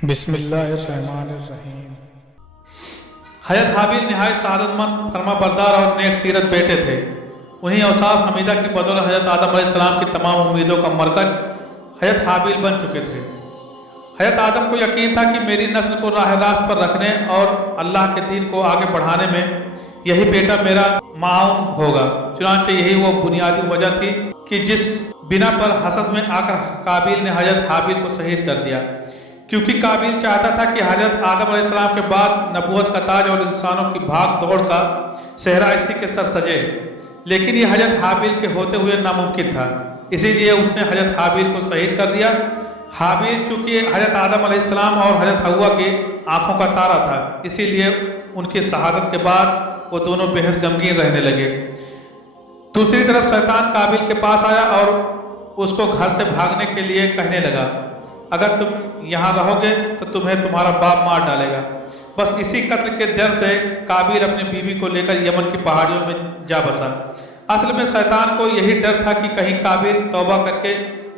बिस्मिल्लाहिर्रहमानिर्रहीम। हज़रत हाबिल नहायत सआदतमंद फर्माबरदार और नेक सीरत बेटे थे। उन्हीं औसाफ हमीदा की बदौलत हज़रत आदम अलैहिस्सलाम की तमाम उम्मीदों का मरकज हज़रत हाबिल बन चुके थे। हज़रत आदम को यकीन था कि मेरी नस्ल को राह रास्त पर रखने और अल्लाह के दीन को आगे बढ़ाने में यही बेटा मेरा माउन होगा। चुनांचे यही वो बुनियादी वजह थी कि जिस बिना पर हसद में आकर काबिल ने हज़रत हाबिल को शहीद कर दिया, क्योंकि काबिल चाहता था कि हज़रत आदम अलैहिस्सलाम के बाद नबूवत का ताज और इंसानों की भाग दौड़ का सेहरा इसी के सर सजे, लेकिन ये हज़रत हाबिल के होते हुए नामुमकिन था। इसीलिए उसने हज़रत हाबिल को शहीद कर दिया। हाबिल चूँकि हज़रत आदम अलैहिस्सलाम और हज़रत हव्वा की आँखों का तारा था, इसीलिए उनकी शहादत के बाद वो दोनों बेहद गमगीन रहने लगे। दूसरी तरफ शैतान काबिल के पास आया और उसको घर से भागने के लिए कहने लगा, अगर तुम यहाँ रहोगे तो तुम्हें तुम्हारा बाप मार डालेगा। बस इसी कत्ल के डर से काबिल अपनी बीवी को लेकर यमन की पहाड़ियों में जा बसा। असल में शैतान को यही डर था कि कहीं काबिल तौबा करके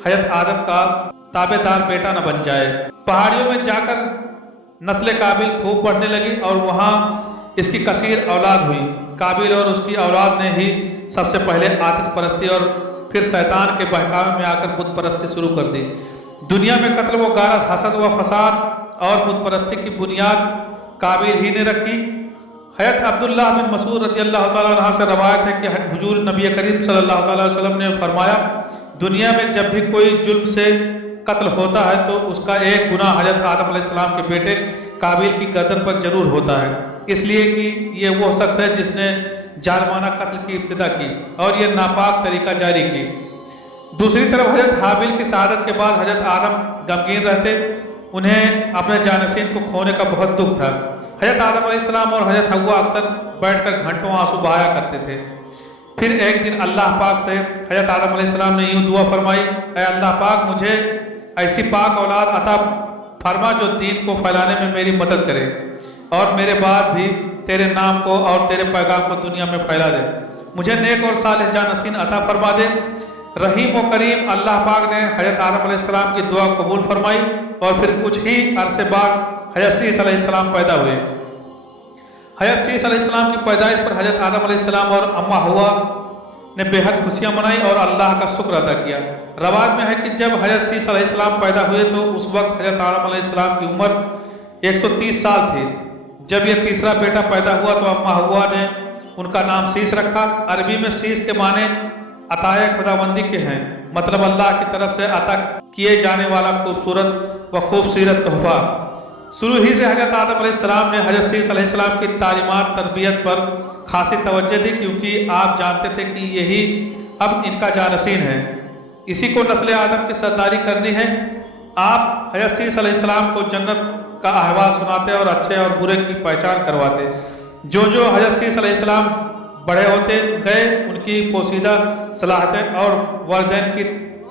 हज़रत आदम का ताबेदार बेटा न बन जाए। पहाड़ियों में जाकर नस्ल काबिल खूब बढ़ने लगी और वहाँ इसकी कसीर औलाद हुई। काबिल और उसकी औलाद ने ही सबसे पहले आतिश परस्ती और फिर शैतान के बहकावे में आकर बुत परस्ती शुरू कर दी। दुनिया में कत्ल व गारत, हसद व फसाद और बुत परस्ती की बुनियाद काबिल ही ने रखी। हज़रत अब्दुल्लाह बिन मसूद रज़ियल्लाहु तआला अन्हु से रवायत है कि हुजूर नबी करीम सल्लल्लाहु अलैहि वसल्लम ने फरमाया, दुनिया में जब भी कोई जुल्म से कत्ल होता है तो उसका एक गुनाह हज़रत आदम अलैहिस्सलाम के बेटे काबिल की गर्दन पर जरूर होता है, इसलिए कि ये वो शख्स है जिसने जालमाना कत्ल की इब्तिदा की और ये नापाक तरीका जारी की। दूसरी तरफ हज़रत हाबिल की शहादत के बाद हज़रत आदम गमगीन रहते। उन्हें अपने जानसीन को खोने का बहुत दुख था। हज़रत आदम अलैहिस्सलाम और हज़रत हव्वा अक्सर बैठकर घंटों आंसू बहाया करते थे। फिर एक दिन अल्लाह पाक से हज़रत आदम अलैहिस्सलाम ने यूँ दुआ फरमाई, ऐ अल्लाह पाक, मुझे ऐसी पाक औलाद अता फरमा जो दीन को फैलाने में मेरी मदद करे और मेरे बाद भी तेरे नाम को और तेरे पैगाम को दुनिया में फैला दे। मुझे नेक और सालेह जानसीन अता फरमा दे। रहीम व करीम अल्लाह पाक ने हज़रत आदम अलैहिस्सलाम की दुआ कबूल फरमाई और फिर कुछ ही अरसे बाद हज़रत शीस अलैहिस्सलाम पैदा हुए। हज़रत शीस अलैहिस्सलाम की पैदाइश पर हज़रत आदम अलैहिस्सलाम और अम्मा हव्वा ने बेहद खुशियाँ मनाई और अल्लाह का शुक्र अदा किया। रवाज में है कि जब हज़रत शीस अलैहिस्सलाम पैदा हुए तो उस वक्त हज़रत आदम अलैहिस्सलाम की उम्र 130 साल थी। जब यह तीसरा बेटा पैदा हुआ तो अम्मा हव्वा ने उनका नाम शीस रखा। अरबी में शीस के माने अताए खुदाबंदी के हैं, मतलब अल्लाह की तरफ से अता किए जाने वाला खूबसूरत व खूबसीरत तोहफा। शुरू ही से हज़रत आदम अलैहिस्सलाम ने हज़रत शीस अलैहिस्सलाम की तालीमात तरबियत पर खासी तवज्जो दी, क्योंकि आप जानते थे कि यही अब इनका जानसीन है, इसी को नस्ल आदम की सरदारी करनी है। आप हज़रत शीस अलैहिस्सलाम को जन्नत का अहवाल सुनाते और अच्छे और बुरे की पहचान करवाते। जो हज़रत शीस अलैहिस्सलाम बड़े होते गए, उनकी पोशीदा सलाहतें और वालिदैन की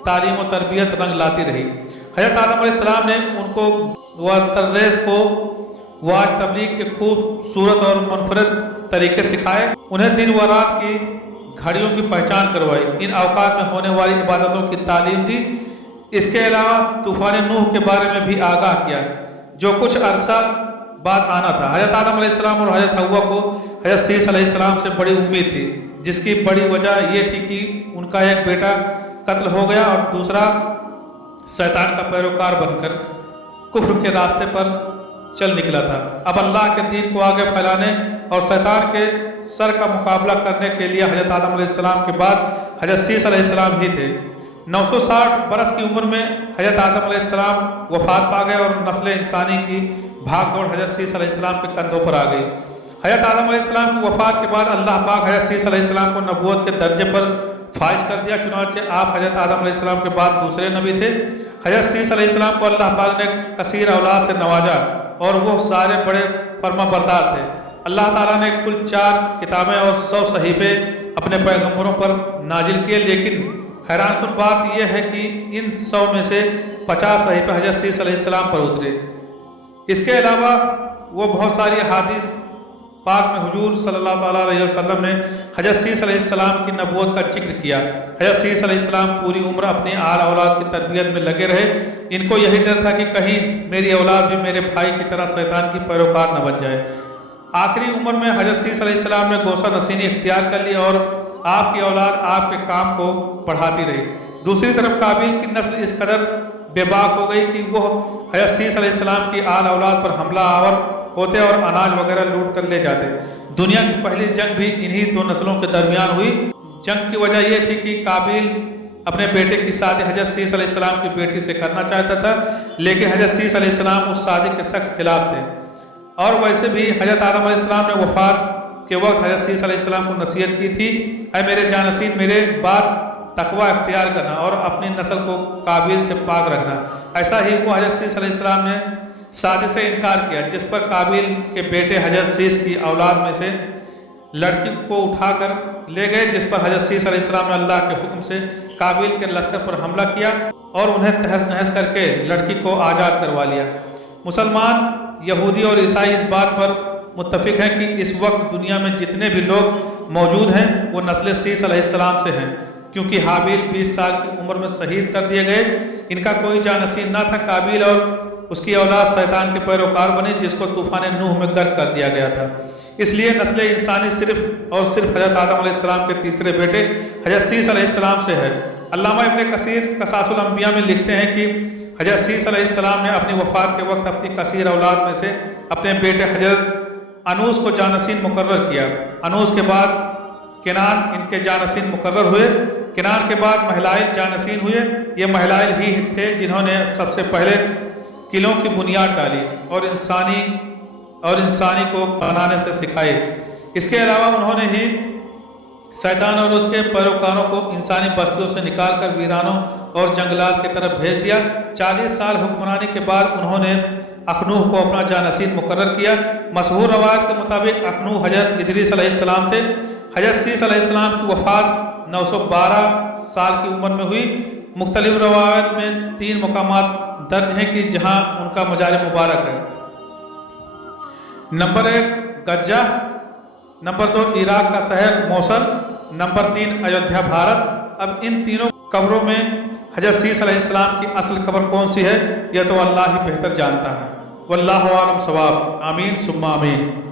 तालीम और तरबियत रंग लाती रही। हज़रत आदम अलैहिस्सलाम ने उनको व तर्रेस को वाज तबलीग के खूबसूरत और मुनफरद तरीके सिखाए। उन्हें दिन व रात की घड़ियों की पहचान करवाई। इन अवकात में होने वाली इबादतों की तालीम दी। इसके अलावा तूफ़ान नूह के बारे में भी आगाह किया, जो कुछ अरसा बाद आना था। हज़रत आदम अलैहिस्सलाम और हज़रत हव्वा को हज़रत शीस अलैहिस्सलाम से बड़ी उम्मीद थी, जिसकी बड़ी वजह यह थी कि उनका एक बेटा कत्ल हो गया और दूसरा शैतान का पैरोकार बनकर कुफ्र के रास्ते पर चल निकला था। अब अल्लाह के दीन को आगे फैलाने और शैतान के सर का मुकाबला करने के लिए हज़रत आदम अलैहिस्सलाम के बाद हज़रत शीस अलैहिस्सलाम ही थे। 960 बरस की उम्र में हज़रत आदम अलैहिस्सलाम वफात पा गए और नस्ल इंसानी की भाग दौड़ हज़रत शीस अलैहिस्सलाम के कंधों पर आ गई। हज़रत आदम अलैहिस्सलाम की वफात के बाद अल्लाह पाक हज़रत शीस अलैहिस्सलाम को नबूवत के दर्जे पर फाइज कर दिया। चुनांचे आप हज़रत आदम अलैहिस्सलाम के बाद दूसरे नबी थे। हज़रत शीस अलैहिस्सलाम को अल्लाह पाक ने कसीर औलाद से नवाजा और वो सारे बड़े फर्माबरदार थे। अल्लाह ताला ने कुल 4 किताबें और 100 सहीफे अपने पैगम्बरों पर नाजिल किए, लेकिन हैरानकुन बात यह है कि इन 100 में से 50 सहीफे हज़रत शीस अलैहिस्सलाम पर उतरे। इसके अलावा वो बहुत सारी हदीस पाक में हुजूर सल्लल्लाहु ताला अलैहि वसल्लम ने हज़रत सीस अलैहिस्सलाम की नबूवत का जिक्र किया। हज़रत सीस अलैहिस्सलाम पूरी उम्र अपनी आल औलाद की तरबियत में लगे रहे। इनको यही डर था कि कहीं मेरी औलाद भी मेरे भाई की तरह शैतान की पैरोकार न बन जाए। आखिरी उम्र में हज़रत सीस अलैहिस्सलाम ने गोसा नसीनी इख्तियार कर ली और आपकी औलाद आपके काम को बढ़ाती रही। दूसरी तरफ काबिल की नस्ल इस कदर बेबाक हो गई कि वो हज़रत सीस अलैहिस्सलाम की आल औलाद पर हमला आवर होते और अनाज वगैरह लूट कर ले जाते। दुनिया की पहली जंग भी इन्हीं दो नस्लों के दरमियान हुई। जंग की वजह यह थी कि काबिल अपने बेटे की शादी हज़रत सीस अलैहिस्सलाम की बेटी से करना चाहता था, लेकिन हज़रत सीस अलैहिस्सलाम उस शादी के सख्त खिलाफ थे। और वैसे भी हज़रत आदम अलैहिस्सलाम ने वफ़ात के वक्त हज़रत सीस अलैहिस्सलाम को नसीहत की थी, ऐ मेरे जानसीन मेरे बाद तकवा इख्तियार करना और अपनी नस्ल को काबिल से पाक रखना। ऐसा ही वो हज़रत सीस अलैहिस्सलाम ने शादी से इनकार किया, जिस पर काबिल के बेटे हज़रत सीस की औलाद में से लड़की को उठाकर ले गए, जिस पर हज़रत सीस अलैहिस्सलाम ने अल्लाह के हुक्म से काबिल के लश्कर पर हमला किया और उन्हें तहस नहस करके लड़की को आज़ाद करवा लिया। मुसलमान, यहूदी और ईसाई इस बात पर मुत्तफिक हैं कि इस वक्त दुनिया में जितने भी लोग मौजूद हैं वो नस्ल सीस अलैहिस्सलाम से हैं, क्योंकि हाबिल 20 साल की उम्र में शहीद कर दिए गए। इनका कोई जानसीन ना था। काबिल और उसकी औलाद शैतान के पैरोकार बने, जिसको तूफान नूह में गर्क कर दिया गया था। इसलिए नस्ल इंसानी सिर्फ और सिर्फ हज़रत आदम अलैहिस्सलाम के तीसरे बेटे हज़रत सीस अलैहिस्सलाम से है। अल्लामा इब्न कसीर कसासुल अंबिया में लिखते हैं कि हज़रत सीस अलैहिस्सलाम ने अपनी वफ़ात के वक्त अपनी कसीर औलाद में से अपने बेटे हज़रत अनूस को जानसीन मुकर्रर किया। अनूस के बाद केनान इनके जानसीन मुकर्रर हुए। केनान के बाद महलाइल जानसीन हुए। ये महलाइल ही थे जिन्होंने सबसे पहले किलों की बुनियाद डाली और इंसानी को बनाने से सिखाई। इसके अलावा उन्होंने ही शैतान और उसके पैरोकारों को इंसानी बस्तियों से निकालकर वीरानों और जंगलात की तरफ भेज दिया। 40 साल हुक्मरानी के बाद उन्होंने अखनूह को अपना जानसीन मुकर्रर किया। मशहूर रवायत के मुताबिक अखनूह हज़रत इदरीस अलैहिस्सलाम थे। हज़रत सीस अलैहिस्सलाम की वफ़ात 912 साल की उम्र में हुई। मुख्तलिफ रवायत में 3 मुकामात दर्ज हैं कि जहाँ उनका मजार मुबारक है। नंबर 1 गज्जा, नंबर 2 इराक का शहर मोसल, नंबर 3 अयोध्या भारत। अब इन तीनों कब्रों में हज़रत सीस अलैहिस्सलाम की असल कब्र कौन सी है, यह तो अल्लाह ही बेहतर जानता है। वल्लाहु आलम सवाब। आमीन सुम्मा आमीन।